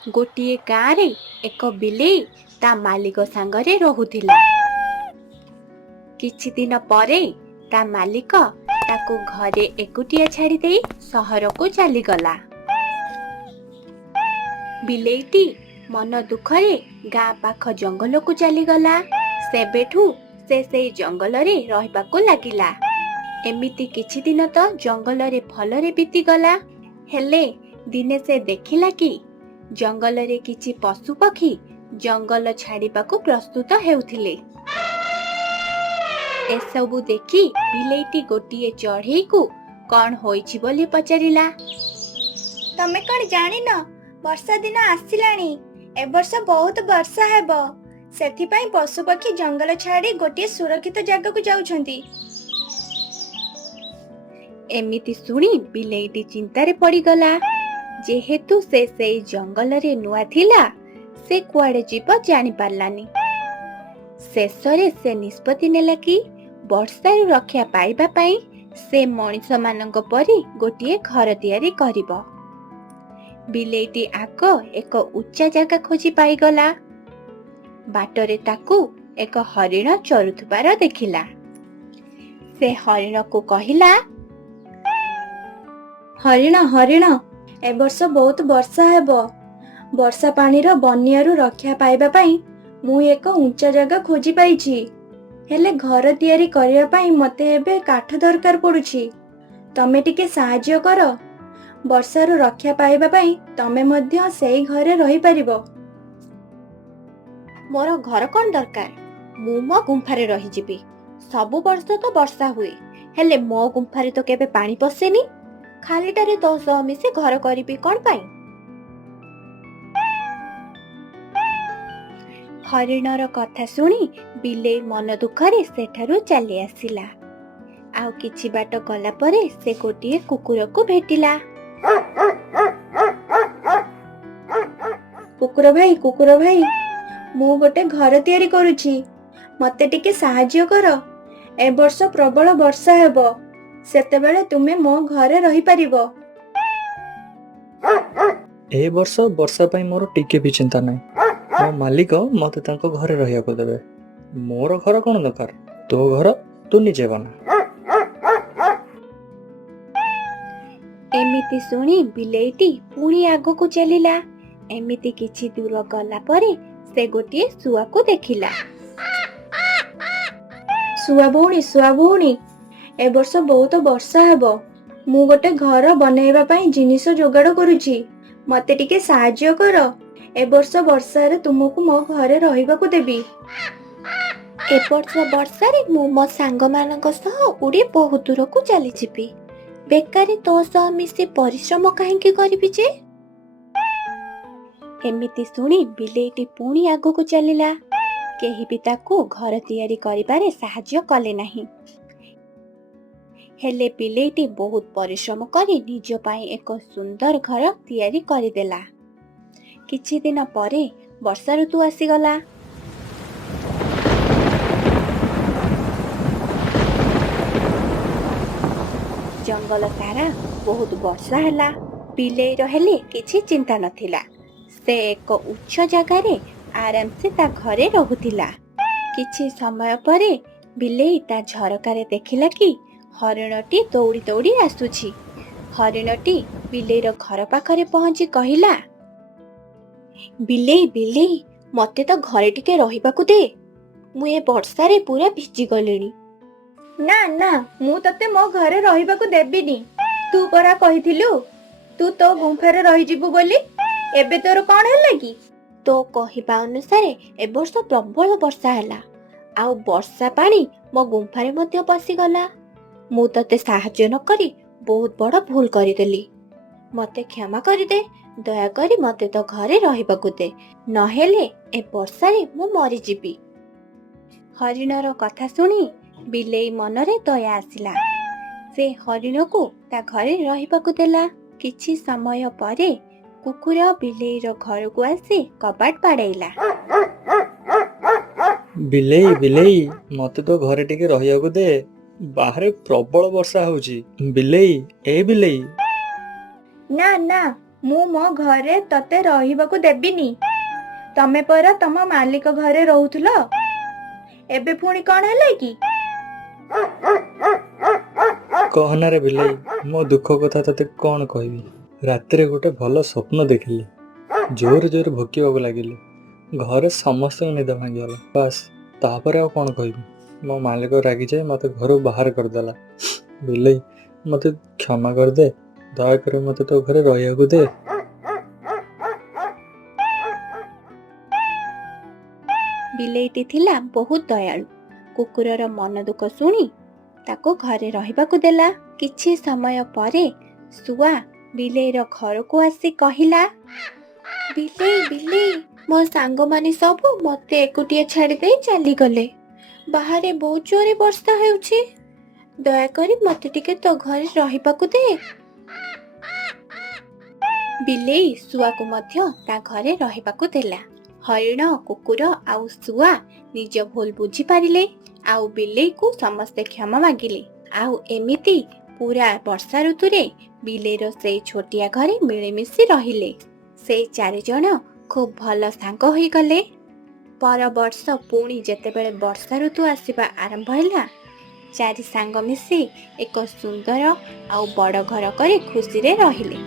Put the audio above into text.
गोटे गाँव रे एक बिलेई ता मालिक सांगरे रहुथिला। किछि दिन परे ता मालिक ताको घरे एकुटिया छाड़ी देई सहर को चली गला। बिलेईटी मन दुखरे गाँ पाख जंगल को चली गला। सेबेठू से जंगल रे रहिबाको लागिला। एमिति किछि दिन तो जंगल रे भलरे बीती गला। हेले दिने से देखिला कि जंगल रे किछि पशु पक्षी जंगल छाड़िबाको प्रस्तुत हेउथिले। एसबु देखि बिलेईटी गोटिए चढ़ई को कौन होइछि बोली पचारिला। तमे कौन जानिन वर्षा दिन आसिलानी ए वर्ष बहुत वर्षा हेबो सेथिपाई पशु पक्षी जंगल छाड़ी गोटे सुरक्षित जगह को जाउछंती। एमिति सुनी बिलेईटी चिंतारे पड़ीगला। जेहेतु से जंगल रे नुआ थिला से कुआडे जीव जानी पारलानी। शेषरे से निष्पत्ति नेला कि वर्षा रक्षा पाइबा पाई से मनिष मानक परी गोटे घर तैयारी करिबो। बिलेईटी आग एक उच्चा जगह खोजी पाइगला। बाटरे ताकू एक हरिण चरुथबार देखिला। से हरिण को कहिला, हरिण हरिण ए वर्ष बहुत वर्षा हेबो वर्षा पानी रो बन्यारू रक्षा पाइबा पाई मु एक उच्चा जगह खोजी पाइछि। हेले घर तैयारी करिया पाई मते एबे काठ दरकार पडुछि। तमे टिके सहाय्य कर। वर्षारू रक्षा पाइबा पाई तमे मध्य सेई घरे रहि परिबो। मोर घर कौन दरकार? मु मो गुंफारे रही जिबी। सबु वर्ष तो वर्षा हुए हेले मो गुंफारे तो केबे पानी पसेनी। खालीटारे 10 मिसे घर करिबी कौन पाई? हरिणर कथा सुनी बिलेई मन दुखरे सेठारु चली आसिला। आउ किछि बाट गला परे से गोटिए कुकुर को भेटिला। कुकुर भाई मु गोटे घर तैयारी करूछि मते टिके सहाय्य कर। ए वर्ष प्रबल वर्षा हेबो सेतेबेले तुमे मो घरे रहि परिबो। ए वर्ष वर्षा पाई मोर टिके भी चिंता नाही। मो मालिक मते तांको घरे रहिया को देबे। मोर घर कोन दरकार? तो घर तू निजे बना। एमिति सुनी बिलेईटी पुणी आगो को चलिला। एमिति किछि दूर गला परे से गोटिए सुआ को देखिला। सुआ भौणी ए वर्ष बहुत वर्षा हेबो मु गोटे घर बनेइबा पाई जिनिस जोगाड़ करूछि मते टिके सहाय्य कर। ए वर्ष वर्षा रे तुमको मो घरे रहिबाको देबी। ए वर्ष वर्षा रे मु मो सांग मानक सह उडी बहुत दूर को चली जिबी। बेकारी तो सह मिसी परिश्रम काहेकि करिबी जे? एमिति सुनी बिलेईटी पुणी आगो को चलिला। केही भी ताको घर तैयारी करिबारे सहाय्य कले नाही। हेले बिलेईटी बहुत परिश्रम करी निज पाई एक सुंदर घर तैयारी करिदेला। किछि दिन परे वर्षा ऋतु आसीगला। जंगल सारा बहुत वर्षा हैला। बिलेई हेले किछि चिंता नथिला। से एक उच्च जगह रे आराम से ता घरे रहुथिला। किछि समय परे बिलेई ता झरकारे देखिला कि हरिणटी दौड़ी दौड़ी आसुछि। हरिणटी बिलेईर घर पाखरे पहुंची कहिला, बिलेई मते तो घरे टिके रहिबाकू दे। मु ए वर्षा रे पूरा भिजी गलिनी। ना ना मु तते मो घरे रहिबाको देबिनी। तू परा कहिथिलु तू तो गुंफारे रहि जिबु बोली। एबे तोर कोन हैला कि? तो कहिबा अनुसारे ए वर्ष प्रबल वर्षा हैला। आउ वर्षा पानी मो गुंफारे मध्य पसी गला। मु तते सहाय्य न करी बहुत बड़ भूल करिदेली। मते क्षमा करिदे। दया करी मते तो घरे रहिबाकू दे। नहेले ए वर्षा रे मु मरि जिबी। हरिणर कथा सुनी बिलेई मनरे दया आसिला। से हरिण को ता घरे रहिबाकू देला। किछि समय परे कुकुर बिलेईर घर को आसी कबाट बाड़ेइला। बिलेई मते तो घरे टिके रहिया को दे। बाहरे प्रबल वर्षा होउची। बिलेई ए बिलेई ना ना ମୁଁ ମୋ ଘରେ ତତେ ରହିବାକୁ ଦେବିନି। ତମେ ପରା ତମ ମାଲିକ ଘରେ ରହୁଥିଲ, ଏବେ ପୁଣି କଣ ହେଲା କି? କହନାରେ ବିଲେଇ, ମୋ ଦୁଃଖ କଥା ତତେ କଣ କହିବି। ରାତିରେ ଗୋଟେ ଭଲ ସ୍ୱପ୍ନ ଦେଖିଲି। ଜୋରେ ଜୋରେ ଭୋକିବାକୁ ଲାଗିଲି। ଘରେ ସମସ୍ତଙ୍କ ନିଦ ଭାଙ୍ଗିଗଲା। ବାସ୍, ତାପରେ ଆଉ କଣ କହିବି। ମୋ ମାଲିକ ରାଗିଯାଇ ମୋତେ ଘରୁ ବାହାର କରିଦେଲା। ବିଲେଇ, ମୋତେ କ୍ଷମା କରିଦେ। ଦୟାକରି ମୋତେ ତୋ ଘରେ ରହିବାକୁ ଦେ। ବିଲେଇଟି ଥିଲା ବହୁତ ଦୟାଳୁ। କୁକୁରର ମନ ଦୁଃଖ ଶୁଣି ତାକୁ ଘରେ ରହିବାକୁ ଦେଲା। କିଛି ସମୟ ପରେ ଶୁଆ ବିଲେଇର ଘରକୁ ଆସି କହିଲା, ବିଲେଇ ବିଲେଇ, ମୋ ସାଙ୍ଗମାନେ ସବୁ ମତେ ଏକୁଟିଆ ଛାଡ଼ି ଦେଇ ଚାଲିଗଲେ। ବାହାରେ ବହୁତ ଜୋରେ ବର୍ଷା ହେଉଛି। ଦୟାକରି ମତେ ଟିକେ ତୋ ଘରେ ରହିବାକୁ ଦେ। ବିଲେଇ ଶୁଆକୁ ମଧ୍ୟ ତା ଘରେ ରହିବାକୁ ଦେଲା। ହରିଣ, କୁକୁର ଆଉ ଶୁଆ ନିଜ ଭୁଲ ବୁଝିପାରିଲେ ଆଉ ବିଲେଇକୁ ସମସ୍ତେ କ୍ଷମା ମାଗିଲେ। ଆଉ ଏମିତି ପୁରା ବର୍ଷା ଋତୁରେ ବିଲେଇର ସେଇ ଛୋଟିଆ ଘରେ ମିଳିମିଶି ରହିଲେ। ସେଇ 4 ଜଣ ଖୁବ ଭଲ ସାଙ୍ଗ ହୋଇଗଲେ। ପର ବର୍ଷ ପୁଣି ଯେତେବେଳେ ବର୍ଷା ଋତୁ ଆସିବା ଆରମ୍ଭ ହେଲା, 4 ସାଙ୍ଗ ମିଶି ଏକ ସୁନ୍ଦର ଆଉ ବଡ଼ ଘର କରି ଖୁସିରେ ରହିଲେ।